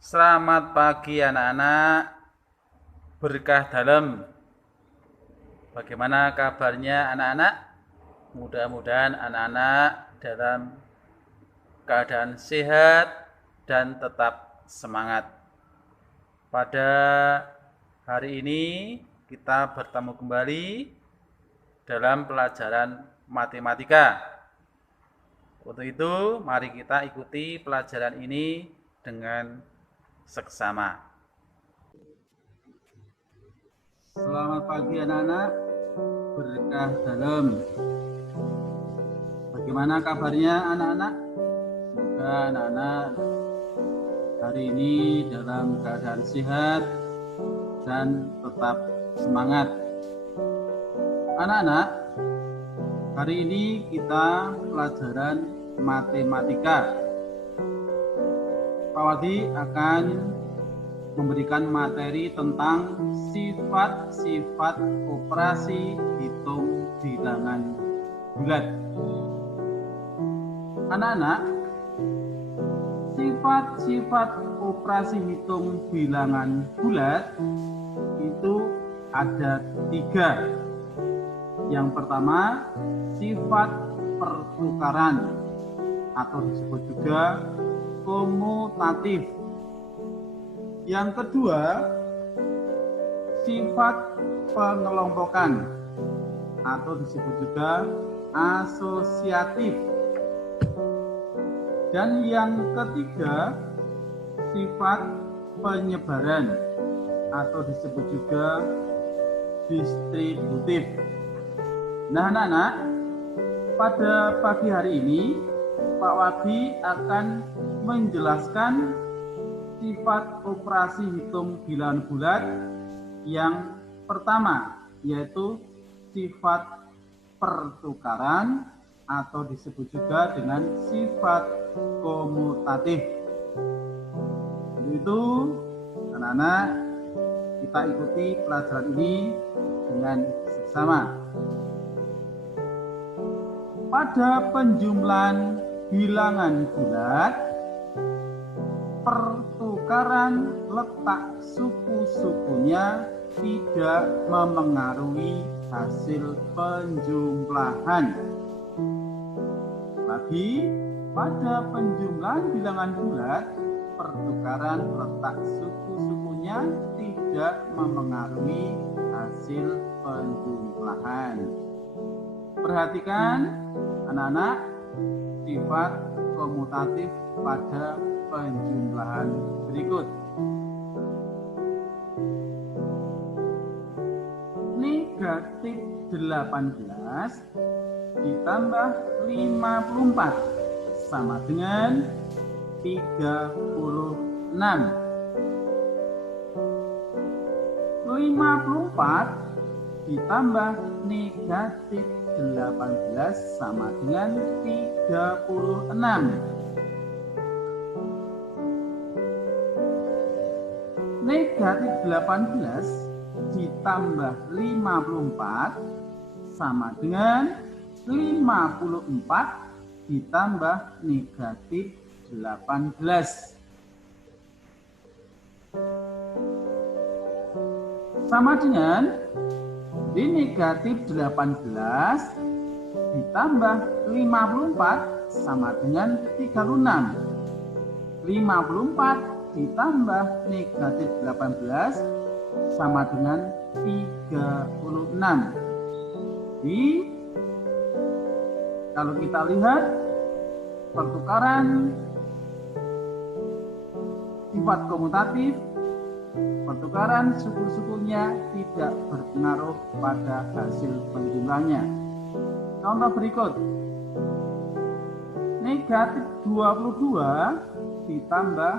Selamat pagi anak-anak, berkah dalam. Bagaimana kabarnya anak-anak? Mudah-mudahan anak-anak dalam keadaan sehat dan tetap semangat. Pada hari ini kita bertemu kembali dalam pelajaran matematika. Untuk itu, mari kita ikuti pelajaran ini dengan seksama. Selamat pagi anak-anak, berkah dalam. Bagaimana kabarnya anak-anak? Semoga anak-anak hari ini dalam keadaan sehat dan tetap semangat. Anak-anak, hari ini kita pelajaran matematika. Pak Wadi akan memberikan materi tentang sifat-sifat operasi hitung bilangan bulat. Anak-anak, sifat-sifat operasi hitung bilangan bulat itu ada 3. Yang pertama, sifat pertukaran atau disebut juga komutatif. Yang kedua, sifat pengelompokan atau disebut juga asosiatif. Dan yang ketiga, sifat penyebaran atau disebut juga distributif. Nah anak-anak, pada pagi hari ini Pak Wadi akan menjelaskan sifat operasi hitung bilangan bulat yang pertama, yaitu sifat pertukaran atau disebut juga dengan sifat komutatif. Untuk itu, anak-anak, kita ikuti pelajaran ini dengan seksama. Pada penjumlahan bilangan bulat, pertukaran letak suku-sukunya tidak memengaruhi hasil penjumlahan. Lagi, pada penjumlahan bilangan bulat, pertukaran letak suku-sukunya tidak memengaruhi hasil penjumlahan. Perhatikan anak-anak sifat komutatif pada penjumlahan berikut. Negatif 18 ditambah 54 sama dengan 36. 54 ditambah negatif 18 sama dengan 36. Negatif 18 ditambah 54 sama dengan 54 ditambah negatif 18. Sama dengan di negatif 18 ditambah 54 sama dengan 36. 54 ditambah negatif 18 sama dengan 36. Jadi, kalau kita lihat pertukaran sifat komutatif, pertukaran suku-sukunya tidak berpengaruh pada hasil penjumlahannya. Contoh berikut. Negatif 22 ditambah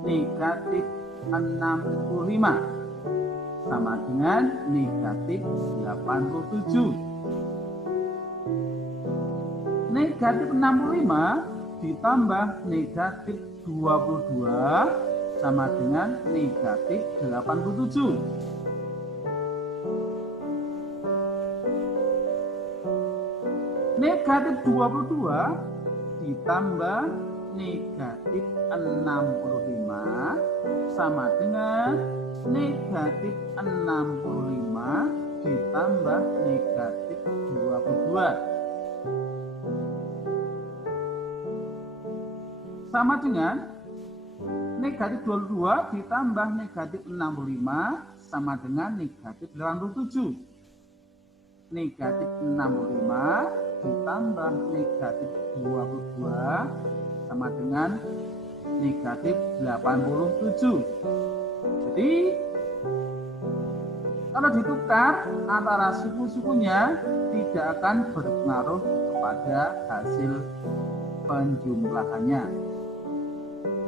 negatif 65 sama dengan negatif 87. Negatif 65 ditambah negatif 22 sama dengan negatif 87. Negatif 22 ditambah negatif 65 sama dengan negatif 65 ditambah negatif 22 sama dengan negatif 22 ditambah negatif 65 sama dengan negatif 87. Negatif 65 ditambah negatif 22 sama dengan negatif 87. Jadi kalau ditukar antara suku-sukunya tidak akan berpengaruh kepada hasil penjumlahannya.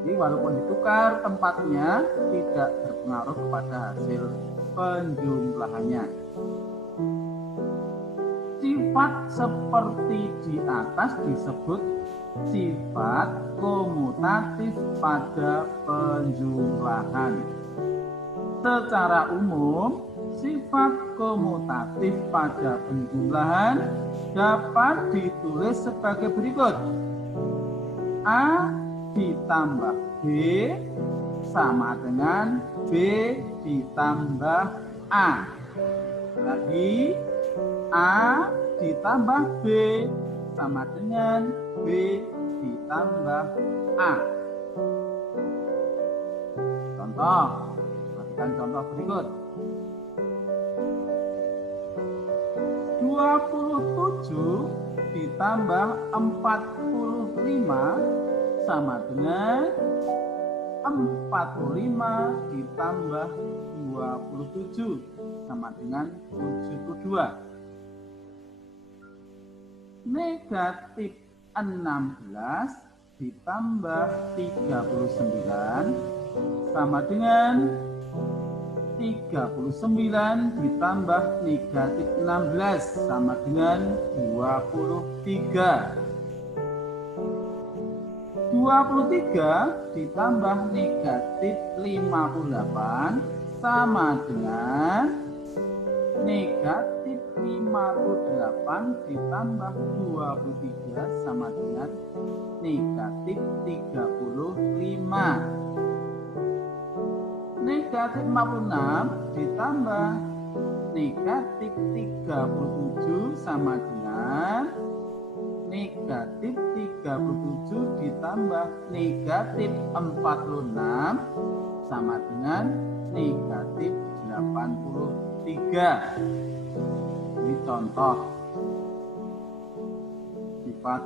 Jadi walaupun ditukar tempatnya tidak berpengaruh kepada hasil penjumlahannya. Sifat seperti di atas disebut sifat komutatif pada penjumlahan. Secara umum, sifat komutatif pada penjumlahan dapat ditulis sebagai berikut. A ditambah B sama dengan B ditambah A. Lagi A ditambah B sama dengan B ditambah A. Contoh, perhatikan contoh berikut. 27 ditambah 45 sama dengan 45 ditambah 27 sama dengan 72. Negatif 16 ditambah 39 sama dengan 39 ditambah negatif 16 sama dengan 23. 23 ditambah negatif 58 sama dengan negatif 58 ditambah 23 sama dengan negatif 35. Negatif 46 ditambah negatif 37 sama dengan negatif 37 ditambah negatif 46 sama dengan negatif 83. Ini contoh sifat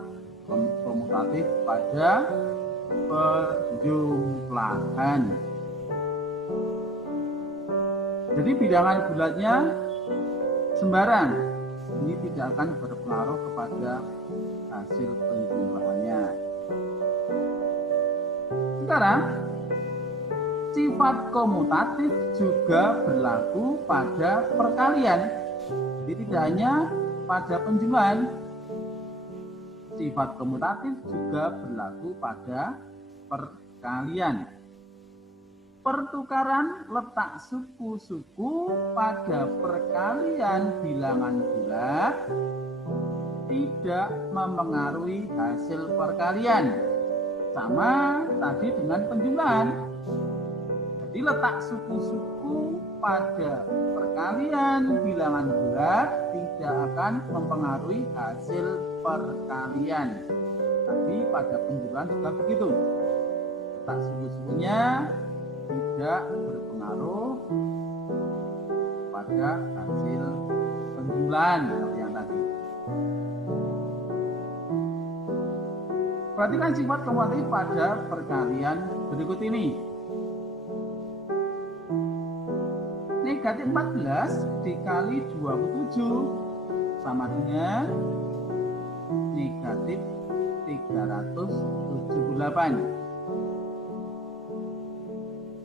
komutatif pada penjumlahan. Jadi bilangan bulatnya sembarang, ini tidak akan berpengaruh kepada hasil penjumlahannya. Sekarang, sifat komutatif juga berlaku pada perkalian. Jadi tidak hanya pada penjumlahan, sifat komutatif juga berlaku pada perkalian. Pertukaran letak suku-suku pada perkalian bilangan bulat tidak mempengaruhi hasil perkalian. Sama tadi dengan penjumlahan. Jadi letak suku-suku pada perkalian bilangan bulat tidak akan mempengaruhi hasil perkalian. Tapi pada penjumlahan juga begitu. Letak suku-sukunya tidak berpengaruh pada hasil penjumlahan seperti yang tadi. Perhatikan sifat komutatif pada perkalian berikut ini. Negatif 14 dikali 27 sama dengan negatif 378.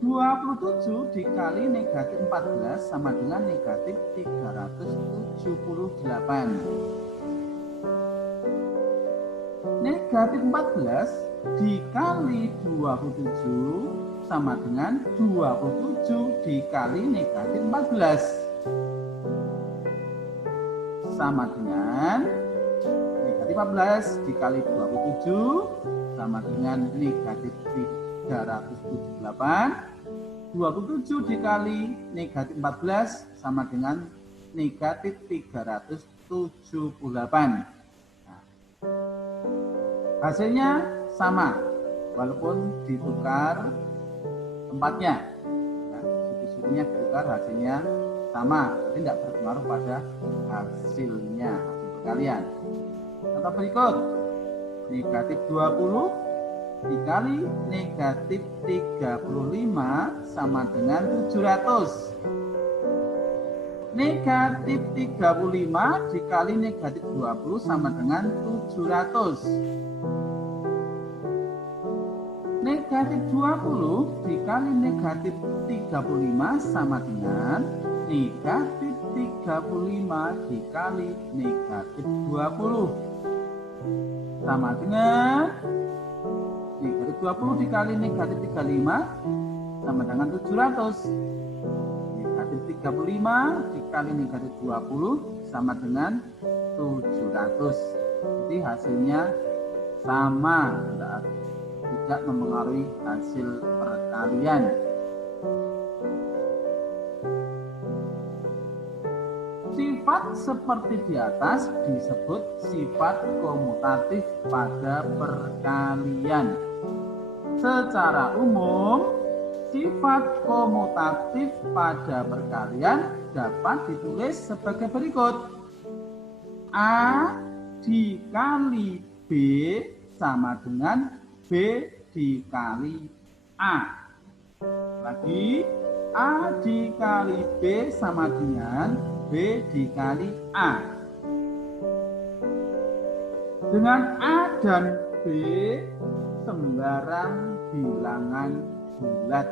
27 dikali negatif 14 sama dengan negatif 378. Negatif 14 dikali 27 sama dengan 27 dikali negatif 14 sama dengan negatif 14 dikali 27 sama dengan negatif 378. 27 dikali negatif 14 sama dengan negatif 378. Nah, hasilnya sama walaupun ditukar tempatnya. Nah, suku-sukunya ditukar, hasilnya sama, jadi tidak berpengaruh pada hasilnya, hasil perkalian. Contoh berikut, negatif 20 dikali negatif 35 sama dengan 700. Negatif 35 dikali negatif 20 sama dengan 700. Negatif 20 dikali negatif 35 sama dengan negatif 35 dikali negatif 20. Sama dengan negatif 20 dikali negatif 35 sama dengan 700. Negatif 35 dikali negatif 20 sama dengan 700. Jadi hasilnya sama, tidak mempengaruhi hasil perkalian. Sifat seperti di atas disebut sifat komutatif pada perkalian. Secara umum, sifat komutatif pada perkalian dapat ditulis sebagai berikut. A dikali B sama dengan B dikali A. Lagi, A dikali B sama dengan B dikali A. Dengan A dan B sembarang bilangan bulat.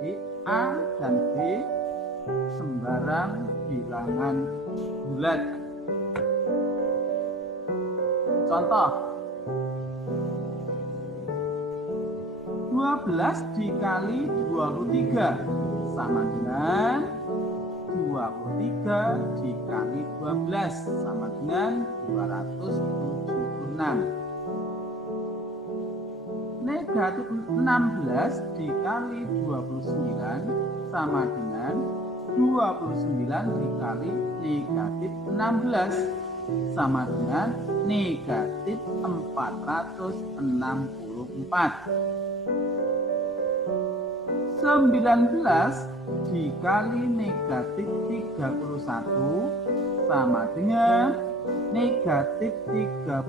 Jadi A dan B sembarang bilangan bulat. Contoh, 12 dikali 23 sama dengan 23 dikali 12 sama dengan 276. Negatif 16 dikali 29 sama dengan 29 dikali negatif 16 sama dengan negatif 464. 19 dikali negatif 31 sama dengan negatif 31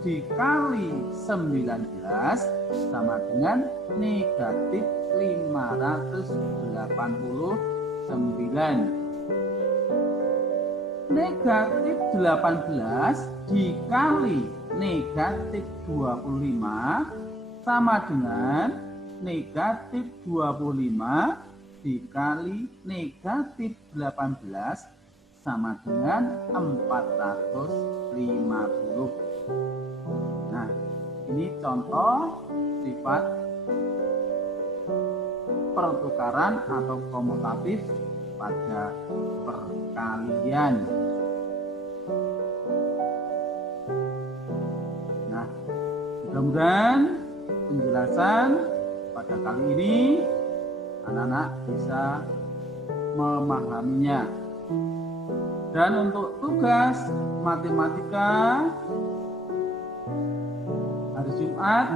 dikali 19 sama dengan negatif 589. Negatif 18 dikali negatif 25 sama dengan negatif 25 dikali negatif 18 sama dengan 450. Nah, ini contoh sifat pertukaran atau komutatif pada perkalian. Nah, mudah-mudahan penjelasan pada kali ini anak-anak bisa memahaminya. Dan untuk tugas matematika hari Jumat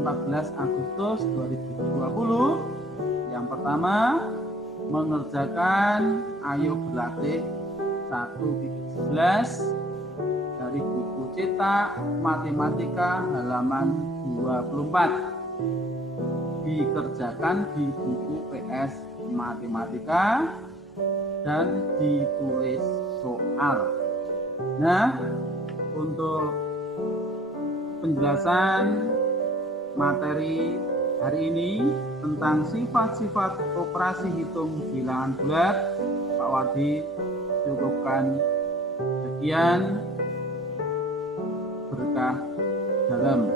14 Agustus 2020, yang pertama mengerjakan Ayo Berlatih 1.11 dari buku cetak Matematika halaman 24. Dikerjakan di buku PS Matematika dan ditulis soal. Nah, untuk penjelasan materi hari ini tentang sifat-sifat operasi hitung bilangan bulat, Pak Wadi cukupkan sekian. Berkah dalam.